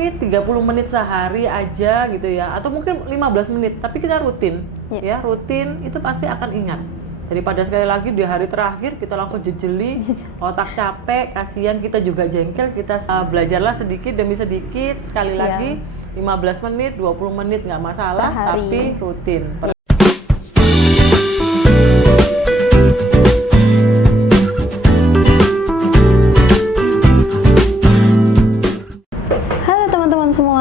menit, 30 menit sehari aja gitu ya, atau mungkin 15 menit, tapi kita rutin, ya rutin itu pasti akan ingat. Daripada sekali lagi di hari terakhir kita langsung jejeli, otak capek, kasihan kita juga jengkel, kita belajarlah sedikit demi sedikit, sekali lagi 15 menit, 20 menit nggak masalah, tapi rutin.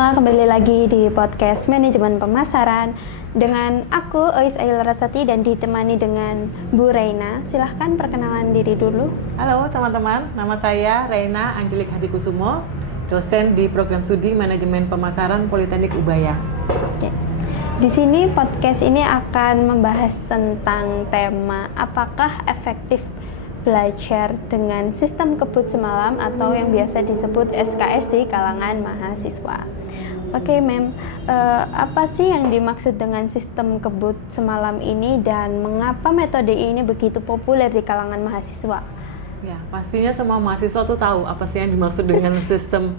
Kembali lagi di podcast Manajemen Pemasaran dengan aku Ois Ayu Larasati dan ditemani dengan Bu Reina. Silahkan perkenalan diri dulu. Halo teman-teman, nama saya Reina Angelik Hadikusumo, dosen di Program Studi Manajemen Pemasaran Politeknik Ubaya. Oke. Di sini podcast ini akan membahas tentang tema apakah efektif belajar dengan sistem kebut semalam atau yang biasa disebut SKS di kalangan mahasiswa. Oke, Mem, apa sih yang dimaksud dengan sistem kebut semalam ini dan mengapa metode ini begitu populer di kalangan mahasiswa? Ya, pastinya semua mahasiswa tuh tahu apa sih yang dimaksud dengan sistem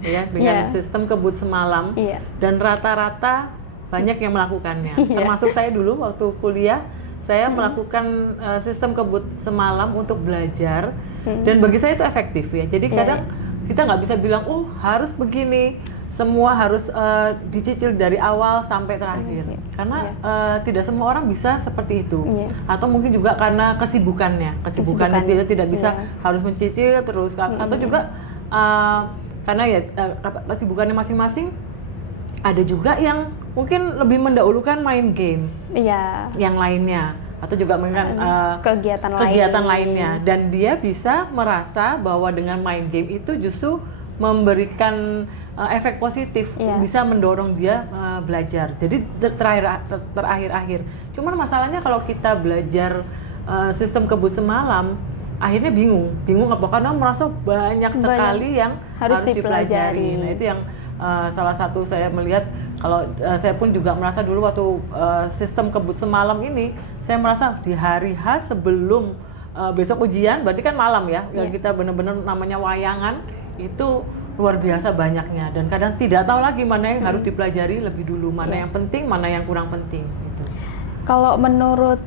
sistem kebut semalam. Dan rata-rata banyak yang melakukannya. Termasuk saya dulu waktu kuliah, saya melakukan sistem kebut semalam untuk belajar dan bagi saya itu efektif ya. Jadi kadang kita nggak bisa bilang, harus begini, semua harus dicicil dari awal sampai terakhir. Karena tidak semua orang bisa seperti itu. Atau mungkin juga karena kesibukannya dia tidak bisa harus mencicil terus. Atau juga karena kesibukannya masing-masing. Ada juga yang mungkin lebih mendahulukan main game, yang lainnya, atau juga mainkan kegiatan lainnya, dan dia bisa merasa bahwa dengan main game itu justru memberikan efek positif, bisa mendorong dia belajar. Jadi terakhir-akhir. Cuman masalahnya kalau kita belajar sistem kebut semalam, akhirnya bingung apa? Karena merasa banyak sekali yang harus dipelajari. Nah itu yang salah satu saya melihat, kalau saya pun juga merasa dulu waktu sistem kebut semalam ini, saya merasa di hari H sebelum besok ujian, berarti kan malam ya, kita benar-benar namanya wayangan, itu luar biasa banyaknya, dan kadang tidak tahu lagi mana yang harus dipelajari lebih dulu, mana yang penting, mana yang kurang penting gitu. Kalau menurut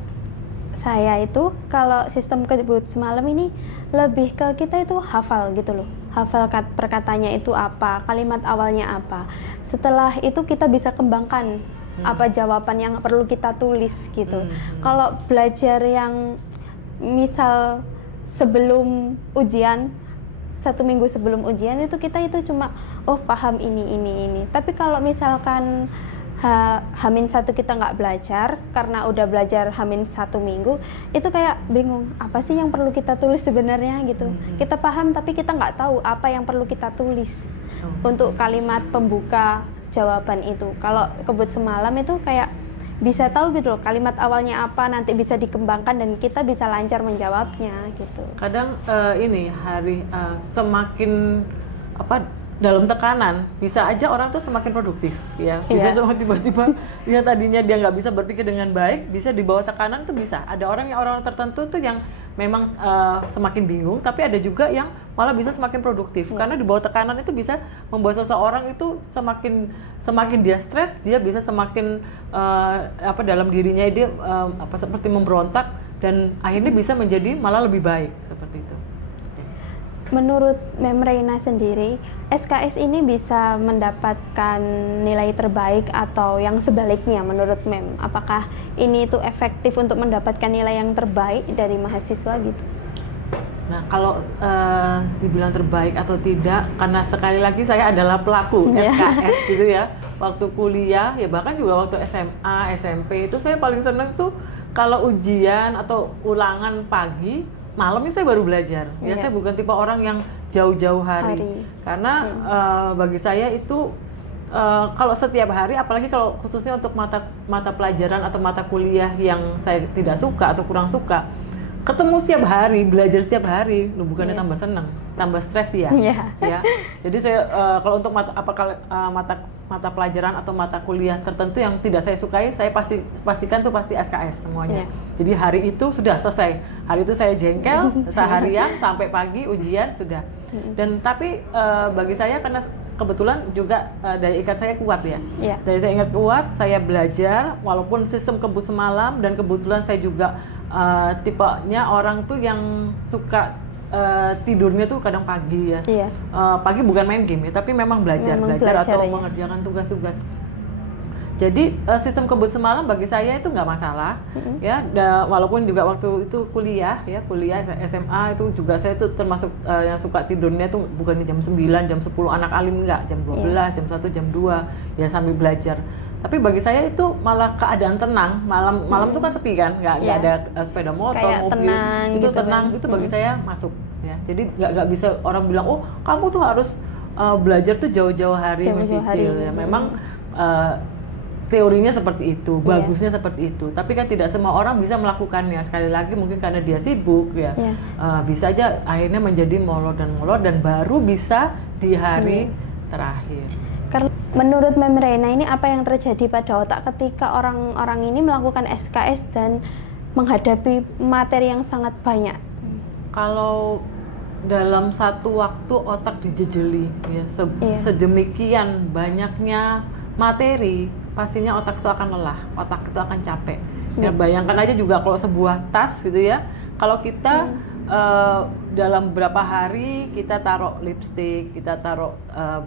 saya itu, kalau sistem kebut semalam ini lebih ke kita itu hafal gitu loh, hafal perkataannya itu apa, kalimat awalnya apa. Setelah itu kita bisa kembangkan apa jawaban yang perlu kita tulis gitu. Kalau belajar yang misal sebelum ujian, 1 minggu sebelum ujian itu kita itu cuma paham ini. Tapi kalau misalkan H-1 kita nggak belajar karena udah belajar H-1 minggu, itu kayak bingung apa sih yang perlu kita tulis sebenarnya gitu. Kita paham tapi kita nggak tahu apa yang perlu kita tulis untuk kalimat pembuka jawaban itu. Kalau kebut semalam itu kayak bisa tahu gitu loh, kalimat awalnya apa, nanti bisa dikembangkan dan kita bisa lancar menjawabnya gitu. Kadang semakin dalam tekanan, bisa aja orang tuh semakin produktif ya, bisa semakin tiba-tiba dia tadinya dia nggak bisa berpikir dengan baik, bisa di bawah tekanan tuh bisa. Ada orang tertentu tuh yang memang semakin bingung, tapi ada juga yang malah bisa semakin produktif, karena di bawah tekanan itu bisa membuat seseorang itu semakin dia stres, dia bisa semakin dalam dirinya dia seperti memberontak, dan akhirnya bisa menjadi malah lebih baik seperti itu. Menurut Mem Reina sendiri, SKS ini bisa mendapatkan nilai terbaik atau yang sebaliknya menurut Mem? Apakah ini itu efektif untuk mendapatkan nilai yang terbaik dari mahasiswa gitu? Nah, kalau dibilang terbaik atau tidak, karena sekali lagi saya adalah pelaku SKS gitu ya. Waktu kuliah, ya bahkan juga waktu SMA, SMP itu saya paling seneng tuh kalau ujian atau ulangan pagi, malamnya saya baru belajar. Ya, saya bukan tipe orang yang jauh-jauh hari. Karena bagi saya itu kalau setiap hari, apalagi kalau khususnya untuk mata pelajaran atau mata kuliah yang saya tidak suka atau kurang suka, ketemu setiap hari, belajar setiap hari, bukannya tambah senang, tambah stres ya. Ya. Jadi saya kalau untuk mata pelajaran atau mata kuliah tertentu yang tidak saya sukai, saya pastikan tuh pasti SKS semuanya. Jadi hari itu sudah selesai. Hari itu saya jengkel seharian sampai pagi ujian sudah. Dan tapi bagi saya karena kebetulan juga daya ikat saya kuat ya. Daya saya ingat kuat, saya belajar walaupun sistem kebut semalam, dan kebetulan saya juga tipenya orang tuh yang suka tidurnya tuh kadang pagi ya. Pagi bukan main game ya, tapi memang belajar atau ya, mengerjakan tugas-tugas. Jadi sistem kebut semalam bagi saya itu nggak masalah, ya. Walaupun juga waktu itu kuliah SMA itu juga saya itu termasuk yang suka tidurnya tuh bukan jam 9, jam 10 anak alim, nggak, jam 12, jam 1, jam 2 ya sambil belajar. Tapi bagi saya itu malah keadaan tenang, malam itu kan sepi kan, nggak ada sepeda motor, kayak mobil, tenang, itu gitu tenang, kan. itu bagi saya masuk, ya. Jadi nggak bisa orang bilang, oh kamu tuh harus belajar tuh jauh-jauh hari mencicil, ya. Memang teorinya seperti itu, bagusnya seperti itu. Tapi kan tidak semua orang bisa melakukannya. Sekali lagi mungkin karena dia sibuk ya, bisa aja akhirnya menjadi molor dan baru bisa di hari terakhir. Karena menurut Mem Reina ini apa yang terjadi pada otak ketika orang-orang ini melakukan SKS dan menghadapi materi yang sangat banyak? Kalau dalam satu waktu otak dijejeli ya, sedemikian banyaknya materi, pastinya otak itu akan lelah, otak itu akan capek. Ya bayangkan aja juga kalau sebuah tas gitu ya, kalau kita dalam beberapa hari kita taruh lipstik, kita taruh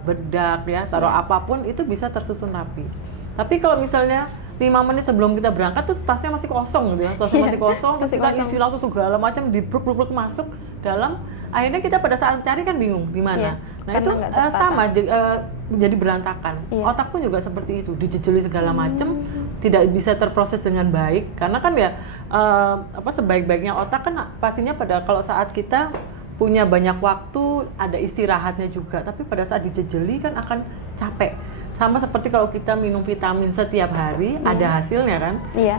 bedak ya, taruh apapun itu bisa tersusun rapi. Tapi kalau misalnya 5 menit sebelum kita berangkat tuh tasnya masih kosong gitu ya, tasnya masih kosong, terus kita isi langsung segala macam dibruk-bruk masuk dalam, akhirnya kita pada saat cari kan bingung di mana. Nah itu sama jadi berantakan. Otak pun juga seperti itu, dijejeli segala macam, tidak bisa terproses dengan baik, karena kan ya sebaik-baiknya otak kan pastinya pada kalau saat kita punya banyak waktu ada istirahatnya juga, tapi pada saat dijejeli kan akan capek. Sama seperti kalau kita minum vitamin setiap hari, ada hasilnya kan?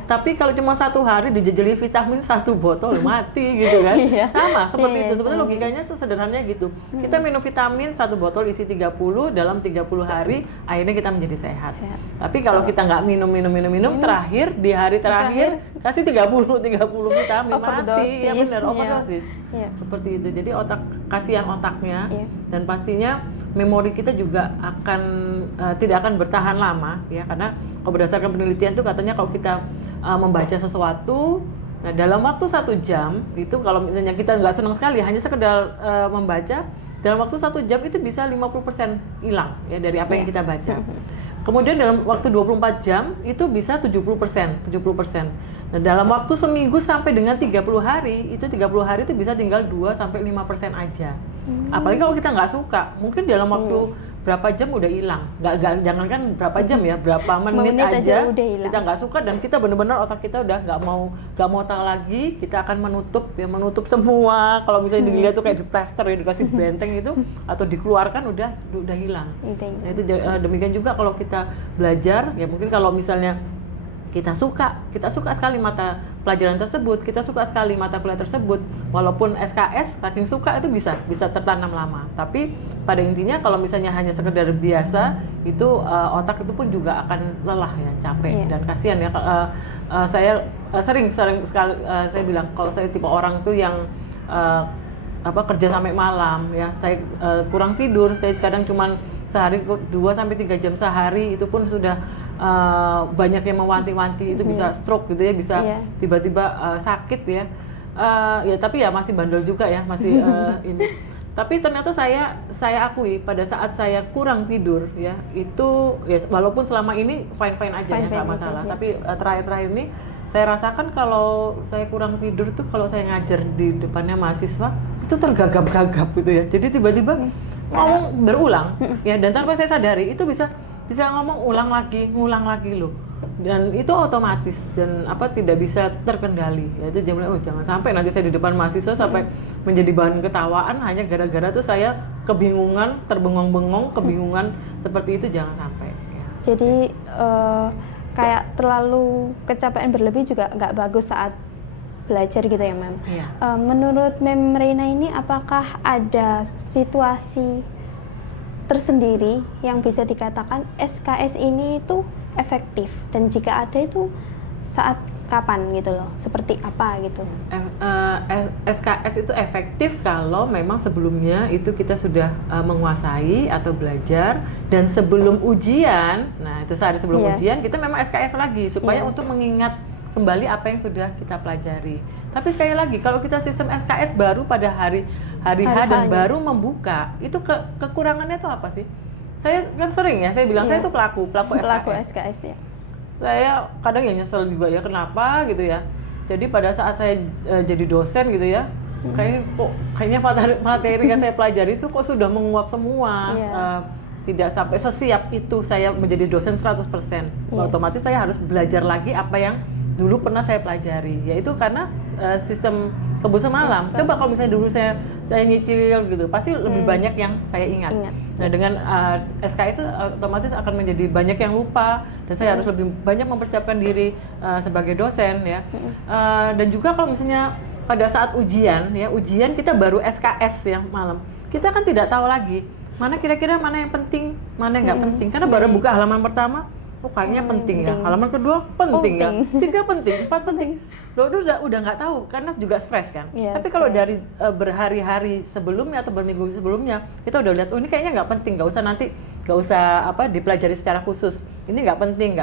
Tapi kalau cuma 1 hari dijejeli vitamin 1 botol, mati gitu kan? Sama seperti itu, sebenarnya logikanya sesederhananya gitu. Kita minum vitamin 1 botol isi 30, dalam 30 hari akhirnya kita menjadi sehat. Tapi kalau kita nggak minum, terakhir di hari terakhir kasih 30 vitamin, mati. Ya benar, overdosis. Seperti itu. Jadi kasihan otaknya, dan pastinya memori kita juga akan tidak akan bertahan lama ya, karena kalau berdasarkan penelitian itu katanya kalau kita membaca sesuatu, nah dalam waktu 1 jam itu kalau misalnya kita nggak senang sekali hanya sekedar membaca, dalam waktu 1 jam itu bisa 50% hilang ya dari apa yang kita baca. Kemudian dalam waktu 24 jam itu bisa 70%. Nah, dalam waktu seminggu sampai dengan 30 hari, itu 30 hari itu bisa tinggal 2-5% aja. Apalagi kalau kita nggak suka, mungkin dalam waktu berapa jam udah hilang. Jangankan berapa jam ya, berapa menit aja kita nggak suka, dan kita benar-benar otak kita udah nggak mau tahu lagi, kita akan menutup semua. Kalau misalnya dilihat tuh kayak di plaster ya, dikasih benteng itu, atau dikeluarkan udah hilang. Nah, itu demikian juga kalau kita belajar ya, mungkin kalau misalnya kita suka sekali mata pelajaran tersebut, kita suka sekali mata kuliah tersebut, walaupun SKS saking suka itu bisa tertanam lama. Tapi pada intinya kalau misalnya hanya sekedar biasa, itu otak itu pun juga akan lelah ya, capek. Dan kasihan ya, saya sering sekali saya bilang kalau saya tipe orang tuh yang kerja sampai malam ya, saya kurang tidur, saya kadang cuman sehari 2-3 jam sehari, itu pun sudah banyak yang mewanti-wanti itu bisa stroke gitu ya, bisa tiba-tiba sakit ya. Ya tapi ya masih bandel juga ya, masih ini. Tapi ternyata saya akui pada saat saya kurang tidur ya, itu ya walaupun selama ini fine aja ya, nggak masalah. Tapi terakhir ini saya rasakan kalau saya kurang tidur tuh kalau saya ngajar di depannya mahasiswa itu tergagap-gagap gitu ya. Jadi tiba-tiba ngomong berulang ya, dan tanpa saya sadari itu bisa ngomong ngulang lagi loh, dan itu otomatis dan tidak bisa terkendali ya. Itu jangan sampai nanti saya di depan mahasiswa sampai menjadi bahan ketawaan hanya gara-gara tuh saya kebingungan, terbengong-bengong, kebingungan seperti itu, jangan sampai ya. Jadi kayak terlalu kecapean berlebih juga nggak bagus saat belajar gitu ya, Mem. Menurut Mem Reina ini, apakah ada situasi tersendiri yang bisa dikatakan SKS ini itu efektif, dan jika ada itu saat kapan gitu loh, seperti apa gitu. SKS itu efektif kalau memang sebelumnya itu kita sudah menguasai atau belajar, dan sebelum ujian, nah itu sehari sebelum ujian kita memang SKS lagi supaya untuk mengingat kembali apa yang sudah kita pelajari. Tapi sekali lagi kalau kita sistem SKS baru pada hari H dan baru membuka, itu kekurangannya itu apa sih? Saya kan sering ya, saya bilang saya itu pelaku SKS ya. Saya kadang ya nyesel juga ya, kenapa gitu ya. Jadi pada saat saya jadi dosen gitu ya, kayaknya materi yang saya pelajari itu kok sudah menguap semua. Tidak sampai sesiap itu saya menjadi dosen 100%. Otomatis saya harus belajar lagi apa yang dulu pernah saya pelajari, yaitu karena sistem kebut semalam. Coba kalau misalnya dulu saya nyicil gitu, pasti lebih banyak yang saya ingat. Nah dengan SKS itu otomatis akan menjadi banyak yang lupa, dan saya harus lebih banyak mempersiapkan diri sebagai dosen ya. Dan juga kalau misalnya pada saat ujian ya, ujian kita baru SKS ya malam, kita kan tidak tahu lagi mana kira-kira mana yang penting, mana yang nggak penting, karena baru buka halaman pertama. Kayaknya penting ya. Halaman kedua penting ya. 3 penting, 4 penting. Lo udah nggak tahu karena juga stres kan. Tapi kalau dari berhari-hari sebelumnya atau berminggu sebelumnya kita udah lihat, ini kayaknya nggak penting, nggak usah dipelajari secara khusus. Ini nggak penting.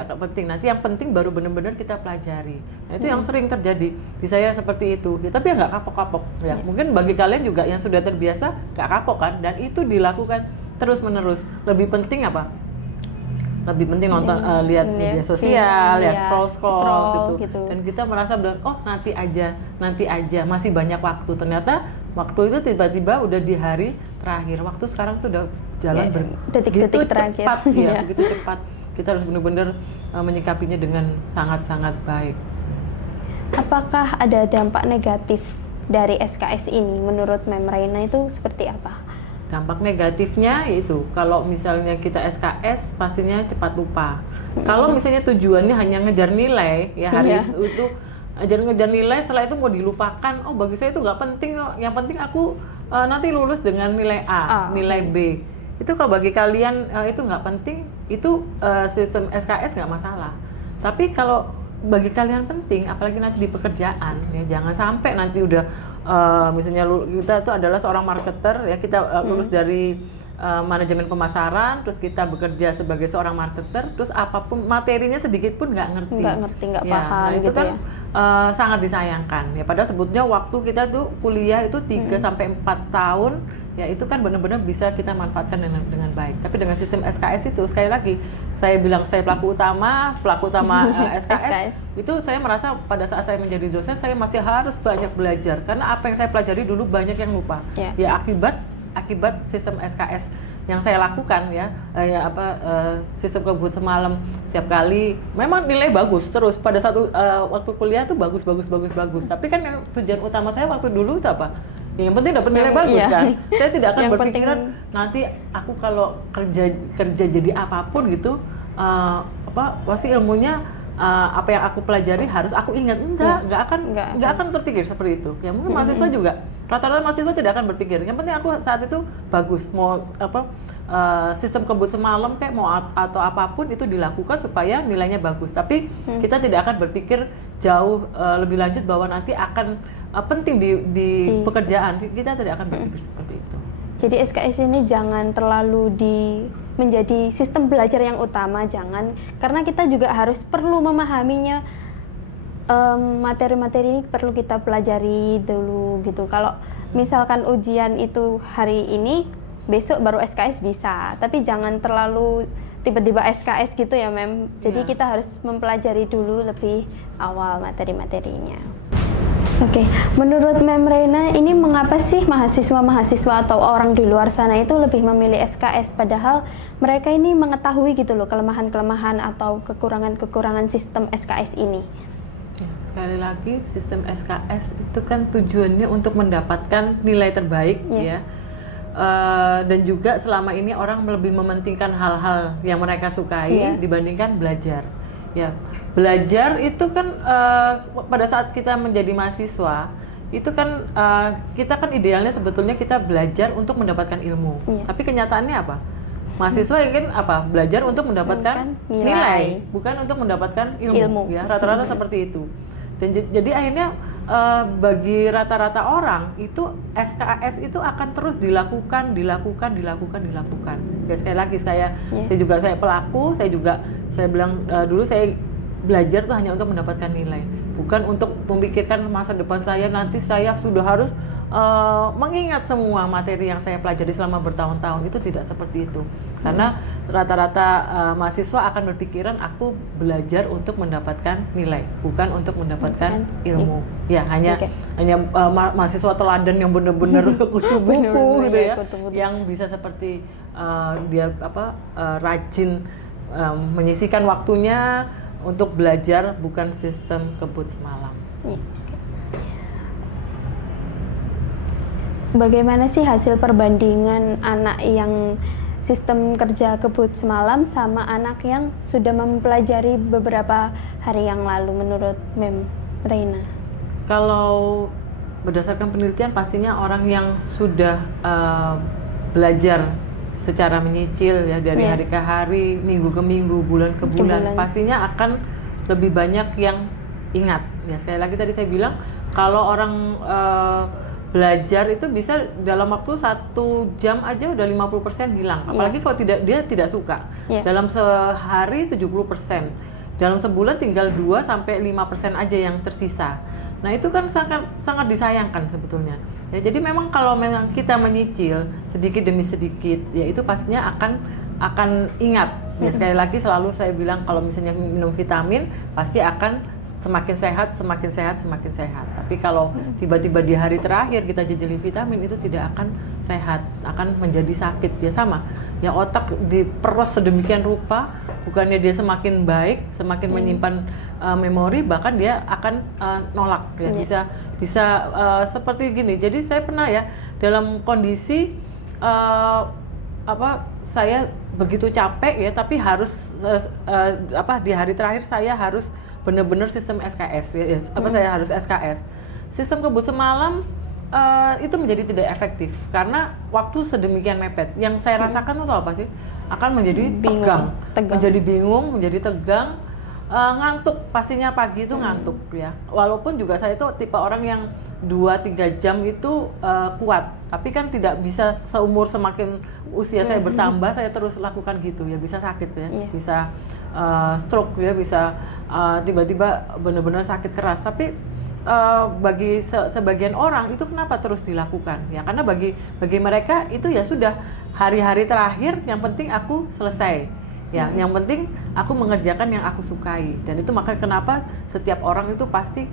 Nanti yang penting baru benar-benar kita pelajari. Nah itu yang sering terjadi di saya seperti itu. Tapi ya nggak kapok-kapok. Ya mungkin bagi kalian juga yang sudah terbiasa nggak kapok kan. Dan itu dilakukan terus-menerus. Lebih penting apa? Lebih penting nonton, lihat media sosial, scroll gitu. Dan kita merasa nanti aja, masih banyak waktu. Ternyata waktu itu tiba-tiba udah di hari terakhir. Waktu sekarang tuh udah jalan detik-detik terakhir. Cepat ya, begitu cepat. Kita harus benar-benar menyikapinya dengan sangat-sangat baik. Apakah ada dampak negatif dari SKS ini menurut Mem Raina itu seperti apa? Dampak negatifnya yaitu kalau misalnya kita SKS pastinya cepat lupa. Kalau misalnya tujuannya hanya ngejar nilai ya, hari itu ngejar nilai, setelah itu mau dilupakan, bagi saya itu nggak penting kok. Yang penting aku nanti lulus dengan nilai A, nilai B. Itu kalau bagi kalian itu nggak penting, itu sistem SKS nggak masalah. Tapi kalau bagi kalian penting, apalagi nanti di pekerjaan ya, jangan sampai nanti udah misalnya kita itu adalah seorang marketer ya, kita lulus dari manajemen pemasaran, terus kita bekerja sebagai seorang marketer, terus apapun materinya sedikit pun nggak ngerti, nggak paham itu gitu kan sangat disayangkan ya. Padahal sebetulnya waktu kita tuh kuliah itu 3-4 tahun ya, itu kan benar-benar bisa kita manfaatkan dengan baik. Tapi dengan sistem SKS itu, sekali lagi saya bilang saya pelaku utama SKS itu saya merasa pada saat saya menjadi dosen saya masih harus banyak belajar, karena apa yang saya pelajari dulu banyak yang lupa ya akibat sistem SKS yang saya lakukan ya, sistem kebut semalam. Setiap kali memang nilai bagus terus pada saat waktu kuliah tuh bagus, tapi kan yang tujuan utama saya waktu dulu itu apa? Yang penting dapat nilai bagus kan. Saya tidak akan berpikiran nanti aku kalau kerja jadi apapun gitu, pasti ilmunya apa yang aku pelajari harus aku ingat. Nggak akan terpikir seperti itu. Ya mungkin mahasiswa juga, rata-rata mahasiswa tidak akan berpikir. Yang penting aku saat itu bagus, mau sistem kebut semalam kayak mau atau apapun itu dilakukan supaya nilainya bagus. Tapi kita tidak akan berpikir jauh lebih lanjut bahwa nanti akan penting di pekerjaan. Kita tidak akan berpikir seperti itu. Jadi SKS ini jangan terlalu menjadi sistem belajar yang utama, jangan, karena kita juga harus perlu memahaminya. Materi-materi ini perlu kita pelajari dulu gitu. Kalau misalkan ujian itu hari ini, besok baru SKS bisa, tapi jangan terlalu tiba-tiba SKS gitu ya Mem. Jadi kita harus mempelajari dulu lebih awal materi-materinya. Oke, menurut Mem Raina ini mengapa sih mahasiswa-mahasiswa atau orang di luar sana itu lebih memilih SKS, padahal mereka ini mengetahui gitu loh kelemahan-kelemahan atau kekurangan-kekurangan sistem SKS ini? Ya, sekali lagi sistem SKS itu kan tujuannya untuk mendapatkan nilai terbaik ya. Dan juga selama ini orang lebih mementingkan hal-hal yang mereka sukai dibandingkan belajar. Ya, belajar itu kan pada saat kita menjadi mahasiswa itu kan kita kan idealnya sebetulnya kita belajar untuk mendapatkan ilmu. Tapi kenyataannya apa? Mahasiswa ingin apa? Belajar untuk mendapatkan nilai, bukan untuk mendapatkan ilmu. Ya, rata-rata seperti itu. Dan jadi akhirnya bagi rata-rata orang itu SKS itu akan terus dilakukan. Ya sekali lagi saya pelaku, saya bilang dulu saya belajar tuh hanya untuk mendapatkan nilai, bukan untuk memikirkan masa depan saya, nanti saya sudah harus mengingat semua materi yang saya pelajari selama bertahun-tahun. Itu tidak seperti itu. Karena rata-rata mahasiswa akan berpikiran aku belajar untuk mendapatkan nilai, bukan untuk mendapatkan ilmu. Ya hanya mahasiswa teladan yang benar-benar kutu buku gitu ya, yang bisa seperti dia rajin menyisihkan waktunya untuk belajar, bukan sistem kebut semalam. Bagaimana sih hasil perbandingan anak yang sistem kerja kebut semalam sama anak yang sudah mempelajari beberapa hari yang lalu menurut Mem Reina? Kalau berdasarkan penelitian pastinya orang yang sudah belajar secara menyicil ya dari hari ke hari, minggu ke minggu, bulan ke bulan, pastinya akan lebih banyak yang ingat. Ya sekali lagi tadi saya bilang kalau orang belajar itu bisa dalam waktu 1 jam aja udah 50% hilang. Apalagi kalau dia tidak suka. Dalam sehari 70%. Dalam sebulan tinggal 2-5% aja yang tersisa. Nah, itu kan sangat disayangkan sebetulnya. Ya, jadi memang kalau memang kita menyicil sedikit demi sedikit, ya itu pastinya akan ingat. Ya sekali lagi selalu saya bilang kalau misalnya minum vitamin pasti akan semakin sehat. Tapi kalau tiba-tiba di hari terakhir kita jejeli vitamin, itu tidak akan sehat, akan menjadi sakit. Ya sama, ya otak diperes sedemikian rupa, bukannya dia semakin baik, semakin menyimpan memori, bahkan dia akan nolak. Ya bisa seperti gini. Jadi saya pernah ya dalam kondisi saya begitu capek ya, tapi harus di hari terakhir saya harus benar-benar sistem SKS ya, saya harus SKS. Sistem kebut semalam itu menjadi tidak efektif karena waktu sedemikian mepet. Yang saya rasakan itu apa sih? Akan menjadi tegang, menjadi bingung, menjadi tegang, ngantuk. Pastinya pagi itu ngantuk ya. Walaupun juga saya itu tipe orang yang 2-3 jam itu kuat, tapi kan tidak bisa seumur semakin usia saya bertambah saya terus lakukan gitu ya, bisa sakit ya, bisa stroke ya, bisa tiba-tiba benar-benar sakit keras. Tapi bagi sebagian orang itu kenapa terus dilakukan ya, karena bagi mereka itu ya sudah hari-hari terakhir, yang penting aku selesai ya, yang penting aku mengerjakan yang aku sukai. Dan itu makanya kenapa setiap orang itu pasti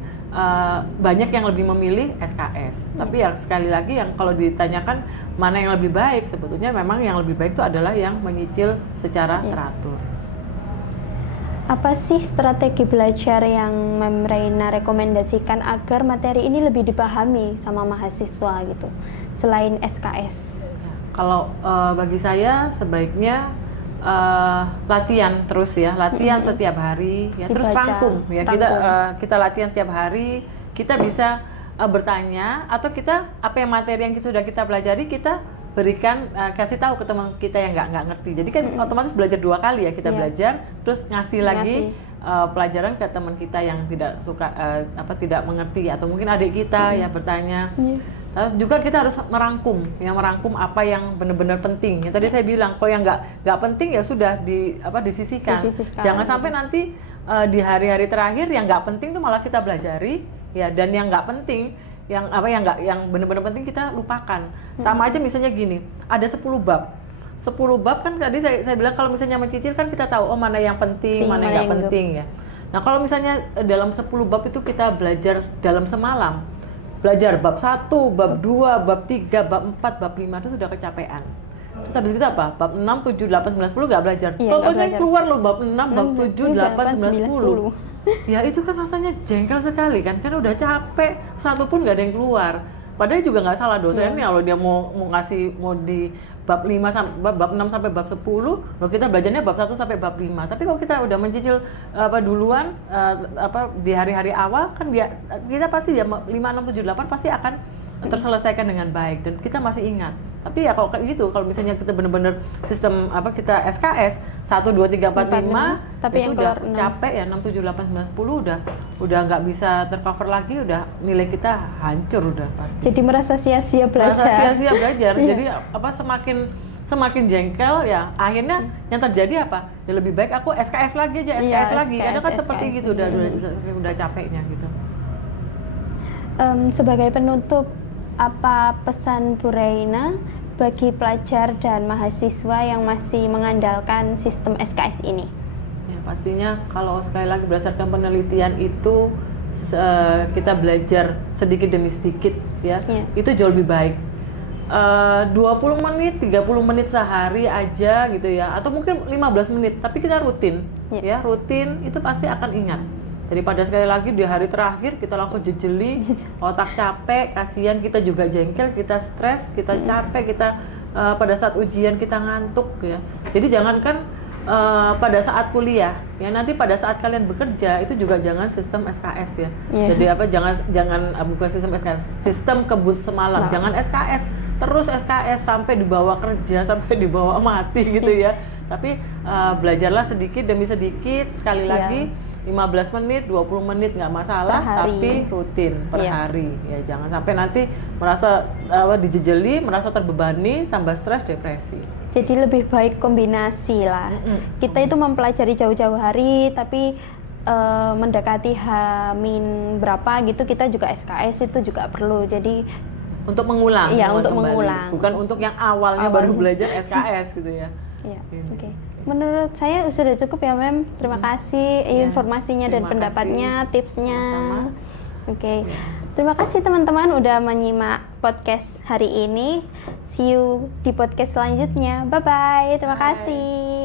banyak yang lebih memilih SKS. Tapi yang sekali lagi yang kalau ditanyakan mana yang lebih baik, sebetulnya memang yang lebih baik itu adalah yang menyicil secara teratur. Apa sih strategi belajar yang Mem Reina rekomendasikan agar materi ini lebih dipahami sama mahasiswa gitu, selain SKS? Kalau bagi saya sebaiknya latihan terus ya, latihan setiap hari ya, terus rangkum ya. Kita latihan setiap hari, kita bisa bertanya, atau kita apa yang materi yang sudah kita pelajari kita berikan, kasih tahu ke teman kita yang nggak ngerti. Jadi kan otomatis belajar 2 kali ya, kita belajar terus ngasih lagi pelajaran ke teman kita yang tidak suka tidak mengerti, atau mungkin adik kita yang bertanya. Juga kita harus merangkum apa yang benar-benar penting. Yang tadi saya bilang, kalau yang nggak penting ya sudah disisihkan. Jangan sampai nanti di hari-hari terakhir yang nggak penting itu malah kita belajari ya, dan yang nggak penting, yang benar-benar penting kita lupakan. Sama aja misalnya gini, ada 10 bab kan tadi saya bilang kalau misalnya mencicil kan kita tahu mana yang penting, mana yang nggak penting ya. Nah kalau misalnya dalam 10 bab itu kita belajar dalam semalam, belajar bab 1, bab 2, bab 3, bab 4, bab 5 itu sudah kecapean. Terus habis itu apa? Bab 6, 7, 8, 9, 10 nggak belajar. Pokoknya keluar loh bab 6, bab 7, 8, 9, 10. Ya itu kan rasanya jengkel sekali kan, karena udah capek, satu pun nggak ada yang keluar. Padahal juga nggak salah dosennya kalau dia mau di bab 5 bab 6 sampai bab 10, loh kita belajarnya bab 1 sampai bab 5. Tapi kalau kita udah mencicil duluan di hari-hari awal kan kita pasti ya 5, 6, 7, 8 pasti akan terselesaikan dengan baik, dan kita masih ingat. Tapi ya kalau kayak gitu, kalau misalnya kita benar-benar sistem kita SKS 1 2 3 4 5 tapi yang keluar capek ya 6 7 8 9 10 udah nggak bisa tercover lagi, udah nilai kita hancur udah pasti. Jadi merasa sia-sia belajar. Merasa sia-sia belajar. Jadi semakin jengkel ya akhirnya yang terjadi apa? Ya lebih baik aku SKS lagi aja, SKS lagi. Karena kan seperti gitu udah capeknya gitu. Sebagai penutup, apa pesan Bu Raina bagi pelajar dan mahasiswa yang masih mengandalkan sistem SKS ini? Ya, pastinya kalau sekali lagi berdasarkan penelitian itu kita belajar sedikit demi sedikit ya, itu jauh lebih baik. 20 menit, 30 menit sehari aja gitu ya, atau mungkin 15 menit, tapi kita rutin ya, rutin itu pasti akan ingat. Daripada sekali lagi di hari terakhir kita langsung jejeli, otak capek, kasihan, kita juga jengkel, kita stres, kita capek, kita pada saat ujian kita ngantuk ya. Jadi jangankan pada saat kuliah ya, nanti pada saat kalian bekerja itu juga jangan sistem SKS ya. Jadi jangan bukan sistem SKS, sistem kebut semalam. Jangan SKS terus SKS sampai dibawa kerja, sampai dibawa mati gitu ya. Tapi belajarlah sedikit demi sedikit, sekali lagi 15 menit, 20 menit nggak masalah, tapi rutin per hari ya. Jangan sampai nanti merasa dijejeli, merasa terbebani, tambah stres, depresi. Jadi lebih baik kombinasi lah. Kita itu mempelajari jauh-jauh hari, tapi mendekati H- berapa gitu kita juga SKS itu juga perlu. Jadi untuk mengulang. Iya, untuk mengulang. Bukan untuk yang awalnya baru belajar SKS gitu ya. Iya, oke. Menurut saya sudah cukup ya, Mem. Terima kasih informasinya dan pendapatnya, tipsnya. Oke. Terima kasih teman-teman udah menyimak podcast hari ini. See you di podcast selanjutnya. Bye-bye. Terima kasih.